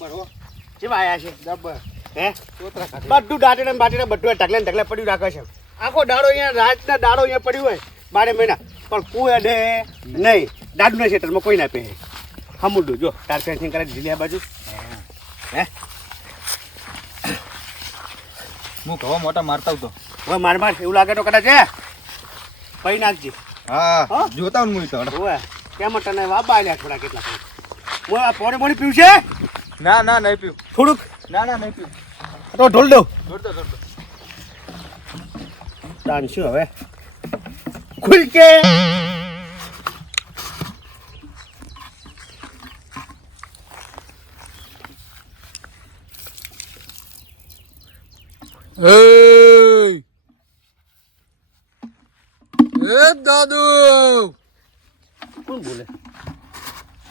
જબર હો કેવા આયા છે જબર હે તોતરા કાઢે બધું દાટેને બાટેને બધું ઢગલે પડ્યું રાખે છે આખો દાડો અહીંયા રાતના દાડો અહીંયા પડ્યું હોય 12 મહિના પણ કોઈ અડે નહીં દાદુના ક્ષેત્રમાં કોઈ ના પે હમુડું જો તાર ફેન્સિંગ કરે દીધી આ બાજુ હે હું કહો મોટા મારતા તો હવે માર એવું લાગે તો કદાચ પૈ નાખજી હા જોતા હું તો ઓય કેમ તને વાબા આલ્યા થોડા કેટલા હું આ પોણી પીવું છે ના ના નહીં પીવું થોડુંક ના ના નહીં પીવું તો ઢોલ દઉં જોડતો તાનશું હવે ખુલ કે દાદુ કોણ બોલે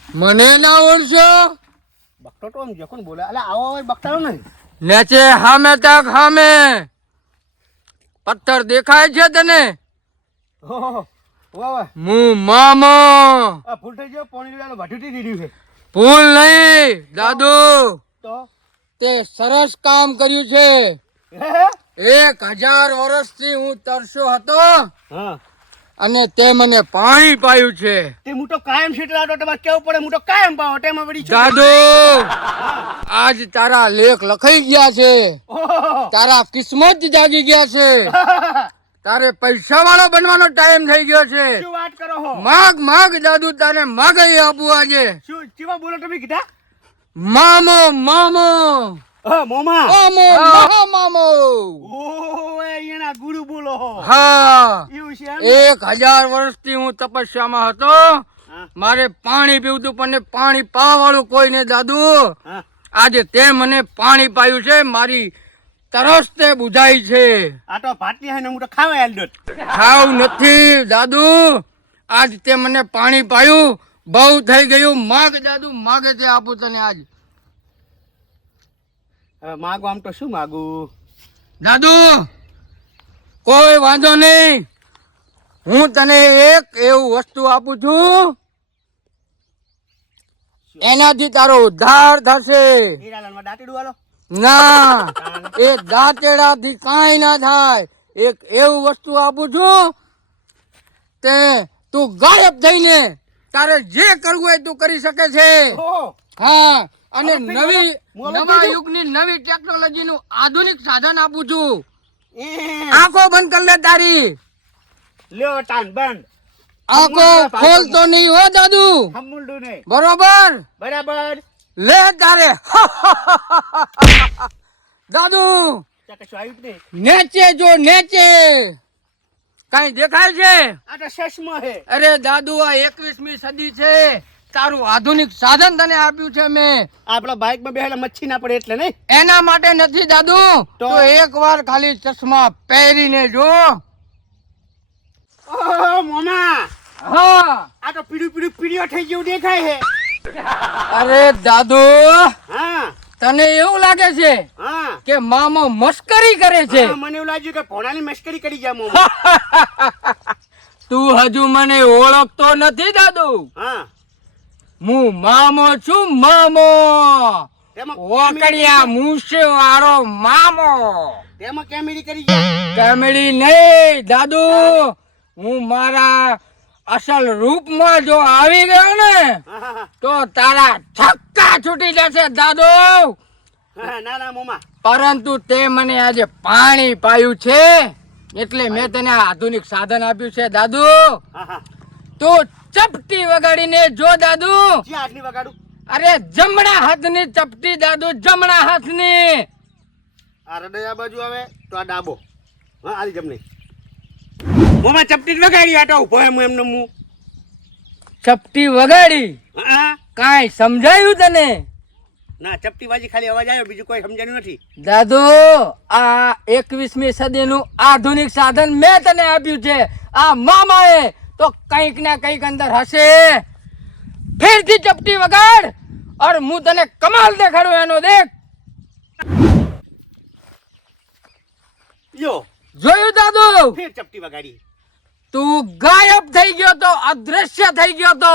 મને ના ઓળશો બકતો તો આમ જો કોણ બોલે અલે આવો બકતાનો નહીં નેચે હામે તક હામે પથ્થર દેખાય છે તને ઓહો વાહ હું મામો આ ફૂલ થઈ ગયો પોણી લેવાનો વાઢુટી દીધું છે ભૂલ નહીં દાદુ તો તે સરસ કામ કર્યું છે હે 1000 વર્ષથી હું તરસ્યો હતો હા અને તે મને પાણી પાયું છે તે હું તો કાયમ શીટલાતો તમારે કેવું પડે હું તો કાયમ પાવ ટેમાં વળી છું દાદુ આજ તારા લેખ લખાઈ ગયા છે ઓહો તારા કિસ્મત જાગી ગયા છે તારે પૈસા વાળો બનવાનો ટાઈમ થઈ ગયો છે શું વાત કરો હો માગ દાદુ તારે માગઈ આપું આજે શું ચીવા બોલો તમે કીધા મામો મામો મોમા મામો મામો ઓય એના ગુરુ બોલો હો હા એવું છે એમ? 1000 વર્ષથી હું તપસ્યામાં હતો હા. મારે પાણી પીવું હતું પણ પાણી પાવા વાળું કોઈ ને દાદુ હા આજે તે મને પાણી પાયું છે મારી તરસ તે બુઝાઈ છે આ તો ભાટલી હે ને હું તો ખાવા આલ દોત ખાવ નથી દાદુ આજ તે મને પાણી પાયું બહુ થઈ ગયું માગ દાદુ માગે તે આપું તને આજ માગો આમ તો શું માગું દાદુ કોઈ વાંધો નહીં હું તને એક એવું વસ્તુ આપું છું એનાથી તારો ઉદ્ધાર થશે હીરાલાલમાં દાંતીડું આલો ના એ દાંતેડાથી કાંઈ ના થાય એક એવું વસ્તુ આપું છું તે તું ગાયબ થઈને તારે જે કરવું હોય તું કરી શકે છે ઓહો હા અને હવે નવી મોબાઈલ નવા બીજું? યુગની નવી ટેકનોલોજી નું આધુનિક સાધન આપું છું એ આંખો બંધ કર લે તારી લ્યો તાન બંધ આંખો ખોલતો નહીં હો દાદુ હમુંડું નહીં બરોબર બરાબર લે તારે દાદુ ત્યાં કશું આવ્યું જ નહીં નેચે જો નેચે કઈ દેખાય છે આ તો ચશ્મા હે અરે દાદુ આ 21મી સદી છે તારું આધુનિક સાધન તને આપ્યું છે મેં આપડા બાઇક માં બેહેલા મચ્છી ના પડે એટલે નહીં એના માટે નથી દાદુ તો? તો એકવાર ખાલી ચશ્મા પહેરીને જો ઓહો મોમા હા આ તો પીડીઓ થઈ ગયું દેખાય હે અરે દાદુ હા તને એવું લાગે છે હા કે મામો મસ્કરી કરે છે હા, મને એવું લાગ્યું કે ભોણાની મસ્કરી કરી ગયા મોમા તું હજુ મને ઓળખતો નથી દાદુ હા હું મામો છું મામો તેમાં ઓકડિયા મૂછ વાળો મામો તેમાં કેમેરી કરી ગયા કામડી નહીં દાદુ હું મારા અસલ રૂપમાં જો આવી ગયો ને હા, હા, હા. તો તારા છક્કા છૂટી જશે દાદુ હા, ના ના મોમા પરંતુ તે મને આજે પાણી પાયું છે એટલે મેં તને આ આધુનિક સાધન આપ્યું છે દાદુ હા હા તો ચપટી વગાડીને જો દાદુ જી આટલી વગાડું અરે જમણા હાથની ચપટી દાદુ જમણા હાથની આ હૃદય આ બાજુ આવે તો આ ડાબો હા આલી જમણી મોમા ચપટી જ વગાડી આટો ઉભો એમ એમને હું ચપટી વગાડી હા કાંઈ સમજાયું તને ના ચપટી બાજી ખાલી અવાજ આવ્યો બીજું કોઈ સમજાયું નથી દાદુ આ 21મી સદીનું આધુનિક સાધન મેં તને આપ્યું છે આ મામાએ તો કંઈક ના કંઈક અંદર હશે ફેરથી ચપટી વગાડ और હું તને કમાલ દેખાડું એનો દેખ યો જોયું દાદુ ફેર ચપટી વગાડી તું ગાયબ થઈ ગયો તો અદ્રશ્ય થઈ ગયો તો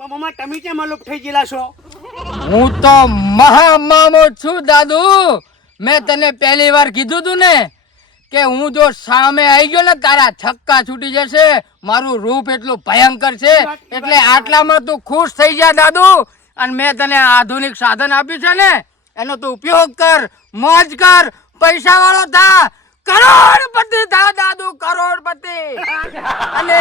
પણ મમ્મા તમે કેમ અલોપ થઈ ગયેલા છો હું તો મહામામો છું દાદુ. મેં તને પહેલી વાર કીધું તું ને કે હું જો સામે આવી ગયો ને તારા છક્કા છૂટી જશે. મારું રૂપ એટલું ભયંકર છે એટલે આટલામાં તું ખુશ થઈ જા દાદુ. અને મેં તને આધુનિક સાધન આપ્યું છે ને એનો તું ઉપયોગ કર, મોજ કર, પૈસા વાળો થા, કરોડપતિ થા દાદુ, કરોડપતિ. અને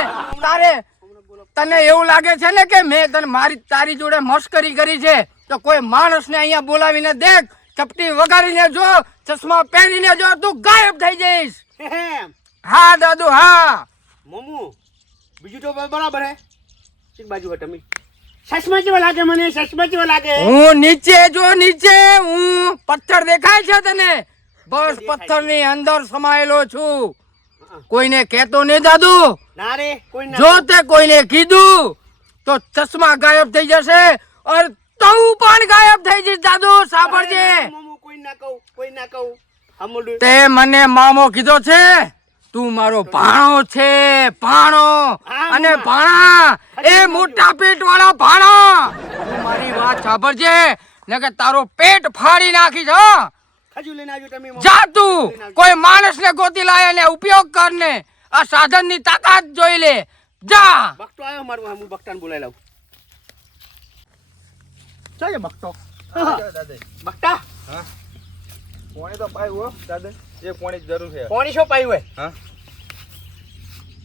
તને એવું લાગે છે ને કે મેં તને તારી જોડે મસ્કરી કરી છે તો કોઈ માણસને અહીંયા બોલાવીને દેખ, ચપટી વગાડીને જો, ચશ્મા પહેરીને જો, તું ગાયબ થઈ જઈશ. હા દાદુ હા. મમ્મુ બીજું તો બરાબર હે. એક બાજુ હે તમે ચશ્મા જેવા લાગે મને, ચશ્મા જેવા લાગે. હું નીચે જો, નીચે હું પથ્થર દેખાય છે તને? બસ પથ્થરની અંદર સમાયેલો છું. કોઈને કહેતો નહીં દાદુ. ના રે કોઈ ના. જો તે કોઈને કીધું તો ચશ્મા ગાયબ થઈ જશે और તું પણ ગાયબ થઈ જઈશ દાદુ. સાંભળજે. મમ્મુ કોઈ ના કહું, કોઈ ના કહું. હમુડું તે મને મામો કીધો છે. તું મારો ભાણો છે, ભાણો. અને ભાણા એ મોટા પેટ વાળા ભાણા. તું મારી વાત સાંભળજે નકર તારો પેટ ફાડી નાખીશ. હા ખજુ લઈને આવજો તમે. જા તું કોઈ માણસને ગોતી લાય અને ઉપયોગ કર ને આ સાધનની તાકાત જોઈ લે. જા. બકતો આવ્યો મારું. હું બકતાને બોલાવી લાવું. ચાલે બકતો. બકતા હા પોણી તો પાયું હો દાદા. એ પોણી જ જરૂર છે. પાણી શું પાયું હોય? હા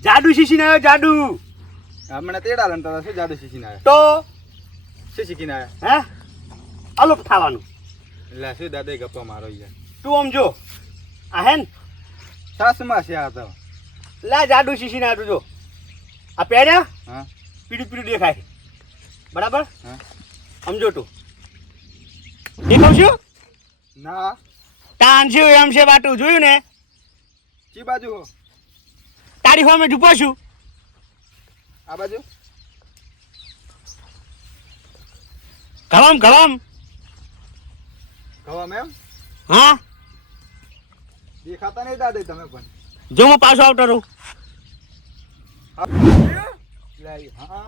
જાદુ શીશીને આવ્યો, જાદુ. હમણાં તેડા લંતા શું જાદુ શીખીને આવ્યા? તો શું શીખીને આવ્યા? હે અલુપ થવાનું. એટલે શું દાદા ગપ્પા મારો યાર. તું આમ જો આ હે ને સાસમાં છે આ તો. લા જાદુ શીશીને આવ્યું જો. આ પહેર્યા હા પીડું પીડું દેખાય બરાબર. હા સમજો તું દેખાવ છું ના તાન છું એમ છે બાટું જોયું ને. ચી બાજુ હો? તારી ફોમે ઝૂપો છું. આ બાજુ ગવામ ગવામ. ખવા મેમ હા દેખાતા નહીં દાદા તમે પણ. જો હું પાછો આવતો રહું. હા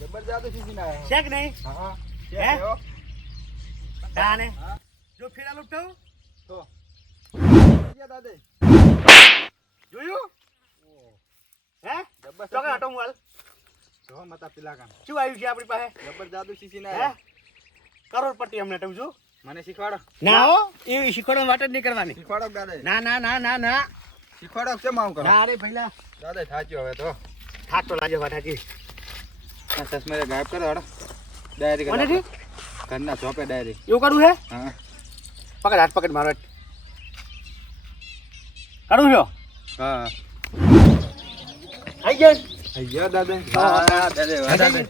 જબર જાદુ શીખીને આવ્યા. છે કે નહીં? હા હે? હો તાને હા જો ફેરા લૂંટાવું તો દાદા જોયું હે? જબર ચોકડ હટો હું હાલ. જો મતા પેલા કામ શું આવ્યું છે આપણી પાસે? જબર જાદુ શીખીને હે આવ્યા. કરોડપતિ અમને ટમ છું. મને શીખવાડો. ના હો એવી શીખવાડવાની વાત જ નહીં કરવાની. શીખવાડો દાદા. ના ના ના ના ના શીખવાડો કેમ આવું કરો? ના રે પહેલા દાદા થાચ્યો હવે તો. થાક તો લાગે વાત હાચી. આ ચશ્મા ગાયબ કરો હડો. ડાયરી કોને થી? ઘરના ચોપે ડાયરી. એવું કરવું છે? હા પકડ હાથ પકડ મારો. કરવું છો? હા આઈ જાય. અయ్యా દાદા. હા, હા દાદા હા, દાદા.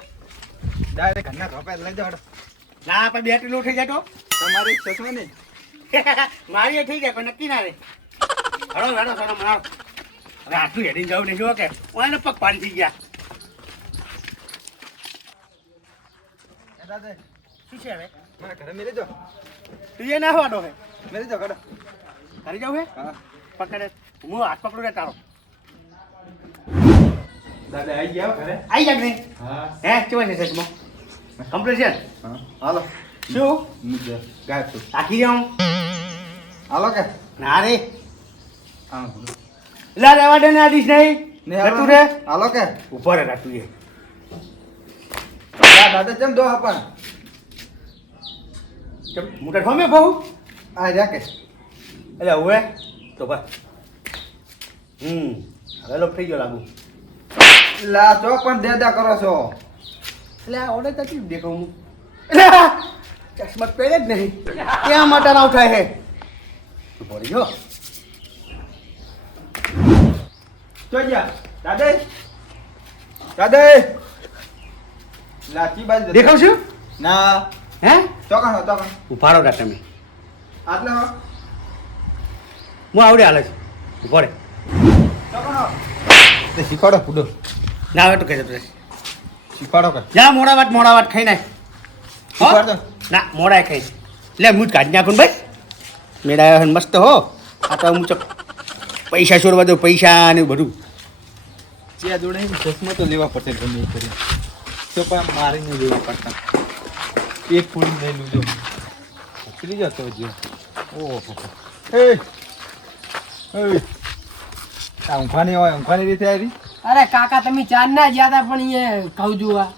ડાયરી ઘરના ચોપે લઈ જાઓ હડો. ના આપણે બેટરી લો થઈ જાય તો તમારે ચશ્મા નહીં. મારી એ થઈ જાય પણ નક્કી ના રે. હડો હડો હડો મારો. હવે આટલું હેડીને જવું નહીં જો કે ઓને પગ પાડી થઈ ગયા. દાદા શું છે હવે? મારા ઘરે મેલી જાઓ. તું એ ના હવાનો હે મેલી જાઓ હડો. કરી જાવ હે હા પકડે હું હાથ પકડું રે તારો. દાદા આવી ગયા ઘરે. આઈ જાય નહીં હા હે કેવો છે ચશ્મો કમ્પ્લીટ છે હા હાલો. શું મુજે ગાયબ છું. રાખી જાઉં હાલો કે ના રે હા લા રેવા દે ને આદિશ નહીં ને જતું રે હાલો કે ઉપર રે રાખતું એ દાદા કેમ દો આપણ કેમ મોટા ઠોમે બહુ આ રહ્યા કે એટલે હવે તો બસ હવે લોક થઈ ગયો લાગુ. લા ચો પણ દેદા કરો છો. એટલે આ ઓર્ડર તકલીફ દેખાવ હું એટલે ચશ્મા પહેરે જ નહીં ક્યાં માટે ના ઉઠાય હે તું પડી જો ચોજા દાદા દાદા લાચી બાજ દેખાવ છું ના હે ચોકણ ચોકણ ઉભા રહો તમે આટલે હો હું આવડે હાલે છે ઉભો રે ચોકણ તે શીખવાડો પૂડો ના આવે તો કહેતો તું શીખવાડો કે જા મોડા વાત ખાઈ નાખ શીખવાડ દો. ના મોડા ખાઈ લે હું જ કાઢી નાખું ને ભાઈ મેળા આવ્યો મસ્ત હો આ તો હું પૈસા છોડવા દઉં પૈસા ને એવું બધું ત્યાં જોડે ચશ્મા તો લેવા પડશે ગમે એ કરી. તો પણ મારીને જોવા પડતા એક પૂરી લઈ લીધો ઉતરી જતો જો ઓહો એ આ ઊંઘવાની રીતે આવી અરે કાકા તમે ચાર ના જ્યાં તા પણ અહીંયા કહું જોવા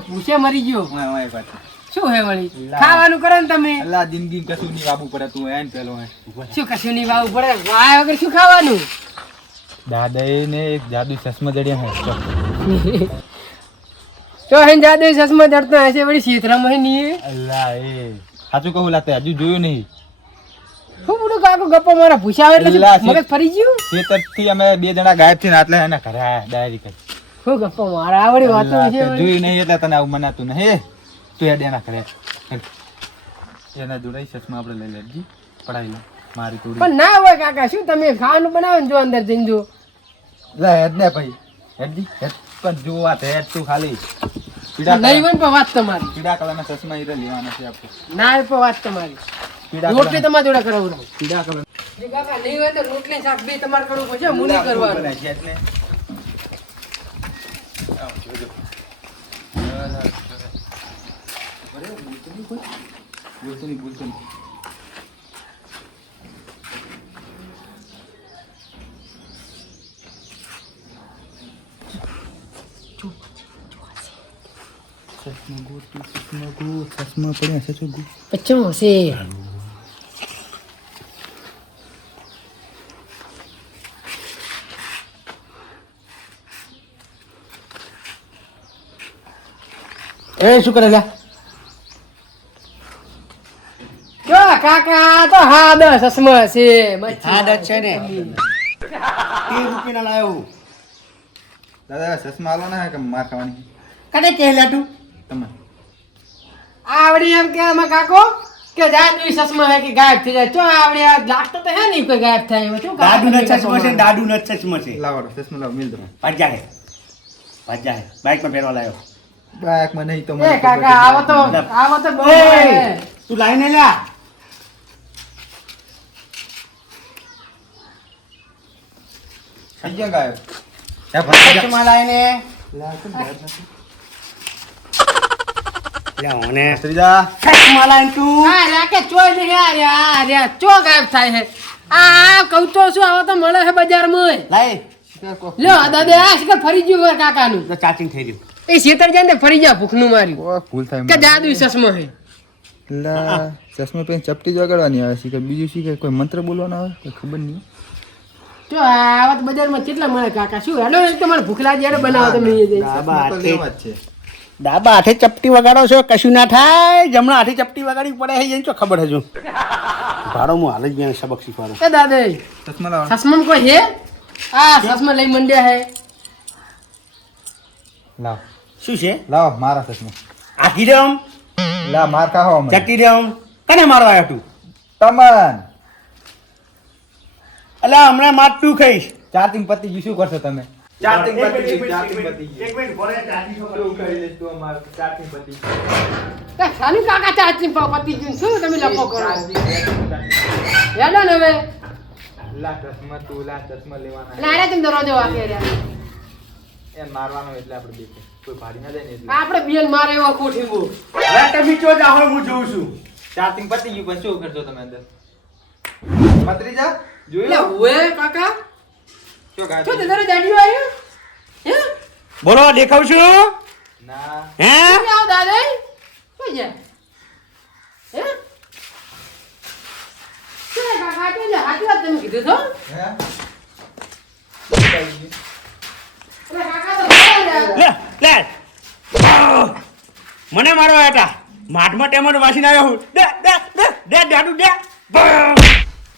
ભૂસે મરી ગયો શું હે વળી ખાવાનું કરો ને તમે અલ્લા જિંદગી કશું નહીં વાબુ પડે તું એન પેલો શું કશું નહીં વાવું પડે વાય વગર શું ખાવાનું દાદાએ ને એક જાદુ ચશ્મા જડ્યા હે તો હે જાદુ ચશ્મા જડતા હશે વળી સીતરામાં હે નહીં અલ્લા એ સાચું કહું લાતે હજુ જોયું નહીં શું બધું કાકો ગપ્પા મારા ભૂસા આવે એટલે મગજ ફરી ગયું ખેતરથી અમે 2 જણા ગાયબ થઈને આટલે એના ઘરે આયા ડાયરી કરી શું ગપ્પા મારા આવડી વાતો છે જોયું નહીં એટલે તને આવું મનાતું ને હે તું હેડ એના ઘરે એના જોડે ચશ્મા આપણે લઈ લેજી પડાવી લે મારી થોડી પણ ના હોય કાકા શું તમે ખાવાનું બનાવો ને જો અંદર જઈને જો લે હેડ ને ભાઈ હેડજી હેડ પણ જો વાત હેડ તું ખાલી નહીં હોય ને પણ વાત તમારી પીડા કલરના ચશ્મા ઈ લેવાના છે આપણે ના હોય પણ વાત તમારી પીડા રોટલી તમારી જોડે કરાવું પીડા કલર કાકા નહીં હોય તો રોટલી શાક બે તમારે કરવું પડશે હું નહીં કરવાનું એટલે બોલતો નહીં ચશ્મા પડ્યા છે પચ્ચો હશે એ શું કરે લા કાકા તો હા 10 ચશ્મા છે હા 10 છે ને 30 રૂપિયા લાયો દાદા ચશ્મા આલો ને કે માર ખાવાની કને કે લાટુ તમે આવડી એમ કે માં કાકો કે જાદુ ચશ્મા હે કે ગાયબ થઈ જાય તો આવડી આ લાગતો તો હે નહીં કોઈ ગાયબ થાય એમાં શું દાદુના ચશ્મા છે દાદુના ચશ્મા છે લાવો ચશ્મા લાવો મિલ દો પાજા હે બાઈક માં ફેરવા લાયો બાઈક માં નહીં તો એ કાકા આવો તો બહુ એ તું લાઈને લ્યા થઈ ગયા ગાયો એ ભાઈ ચશ્મા લાઈને લા તો ગાયબ નથી લે ઓને શ્રીજા ચશ્મા લાઈન તું હા રાકે ચોય નહીં આ રે ચો ગાયબ થાય છે આ કહું તો શું આવો તો મળે છે બજારમાં લાય લ્યો દાદા આ શિકર ફરી ગયું મારા કાકાનું તો ચાર્જિંગ થઈ ગયું એ શેતર જાય ને ફરી જા ભૂખનું માર્યું ઓ ભૂલ થાય કે જાદુ ચશ્મા હે લા ચશ્મા પેન ચપટી જગાડવાની આવે છે કે બીજું શીખે કોઈ મંત્ર બોલવાનો આવે કોઈ ખબર નહીં જો આવત બજારમાં કેટલા મળે કાકા શું હેલો એક તમારે ભૂખ લાગી હેડો બનાવો તમે ડાબા હાથે ચપટી વગાડો છો કશું ના થાય જમણા હાથે ચપટી વગાડી પડે છે એને શું ખબર હજુ ભાડો હું હાલ જ મેં સબક શીખવાડો એ દાદા ચશ્મા લાવો ચશ્મા કોઈ હે આ ચશ્મા લઈ મંડ્યા હે લાવ શું છે લાવ મારા ચશ્મા આખી રમ લા માર કાહો અમે ચટી રમ કને મારવા આવ્યો તું તમન અલા હમણાં માર તું ખાઈશ ચાર્જિંગ પતી ગયું શું કરશો તમે ચાર્જિંગ એક પતી મિનિટ, ગયું ચાર્જિંગ એક પતી મિનિટ, એક મિનિટ, ભલે ચાર્જિંગ ગયું પતી શું ગયું. કરી લઈશ તું અમાર ચાર્જિંગ પતી તે સાનું કાકા ચાચી પતિ ગયું શું તમે લપો કરો હેડો ને હવે લા ચશ્મા તું લા ચશ્મા લેવાના લારે તમે દરવાજો વાગે રે એ મારવાનો એટલે આપણે દેખે કોઈ ભારી ના જાય ને એટલે આપણે બેન મારે એવો કોઠી બો હવે તમે ચો જાહો હું જોઉં છું ચાર્જિંગ પતી ગયું પણ શું કરશો તમે અંદર મત્રીજા એટલે જોયું ઓએ કાકા શું ગાય શું તે તારે દાડીઓ આવ્યો હે બોલો દેખાવ છું ના હે શું આવ દાદા શું છે હે શું રે કાકા તો હાથી વાત તમે કીધું છો હે અરે કાકા તો બોલ લે લે મને મારવા હતા માટમાં ટેમર વાસીને આવ્યો હું દે દે દે દે દાડુ દે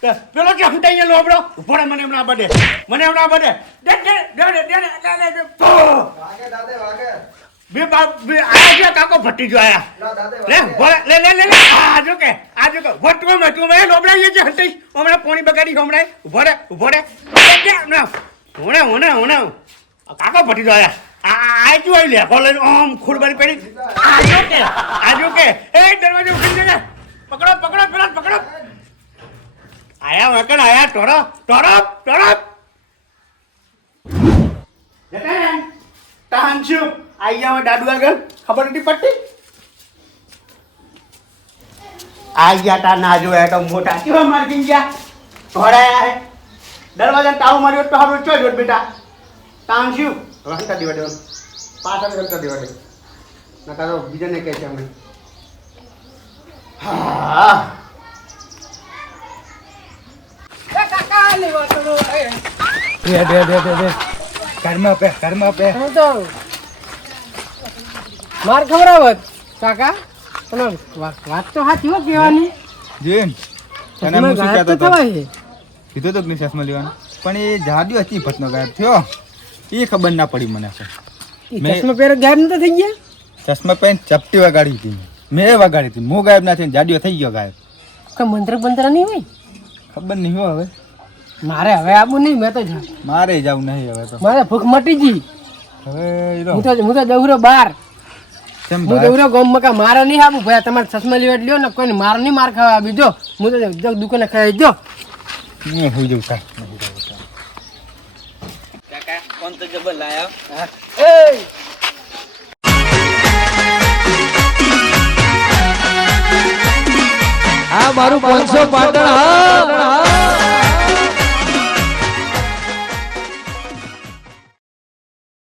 પેલો કે હંતાઈ ગયો લોબડો ઉભો રહે મને હમણાં બડે દે દે દે દે દે દે વાગે દાદે વાગે બે બે આયા છે કાકો ભટ્ટી જો આયા લા દાદે લે વાગે બોલે લે લે લે લે આ જો કે વટકો મે તું મે લોબડા જે હંતાઈ હમણાં પાણી બગાડી હમણાં ઉભો રે દે ના હોણે કાકો ભટ્ટી જો આયા આ જો આઈ લે કોલે ઓમ ખુરબારી પડી આ જો કે એ દરવાજો ખોલી દે પકડો પેલા પકડો આયા વકણ આયા ટોરો જતા તાન છું આઈ જાવ દાદુ આગળ ખબર નથી પડતી આ ગયા તા ના જોયા તો મોટા કેવા મારી ગયા ઘોડાયા હે દરવાજા તાળું માર્યો તો હારું ચો જોત બેટા તાણ શું રસ્તા દેવા દેવાનું પાછળ રસ્તા દેવા દે નકા તો બીજાને કહે છે અમે હા હું તો માર ખવડાવત કાકા તમે વાત તો સાચી હો કહેવાની જોયું ને? તને હું શું કહેતો હતો? કીધું તો કે નહીં ચશ્મા લેવાનું પણ એ જાડ્યો હતી ભટનો ગાયબ થયો એ ખબર ના પડી મને ચશ્મા પહેરો ગાયબ નતો થઈ ગયા ચશ્મા પહેરીને ચપટી વગાડી હતી મેં વગાડી હતી હું ગાયબ ના થઈને જાડ્યો થઈ ગયો ગાયબ કે મંત્ર બંત્ર નહીં હોય ખબર નહીં હો હવે મારે હવે આવું નહીં મેં તો મારે જવું નહીં હવે તો મારે ભૂખ મટી ગઈ હવે ઈ લો. હું તો દৌરો બાર કેમ હું ભાઈ? દৌરો ગમ મકા મારે નહીં આપું ભાઈ તમારે ચશ્મા લેવા લ્યો ને કોઈ માર નહીં માર ખાવા આપી જો હું તો દુકાને ખાઈ જો નહીં હોઈ જવું કાંઈ. આ મારું 500 પાટણ હા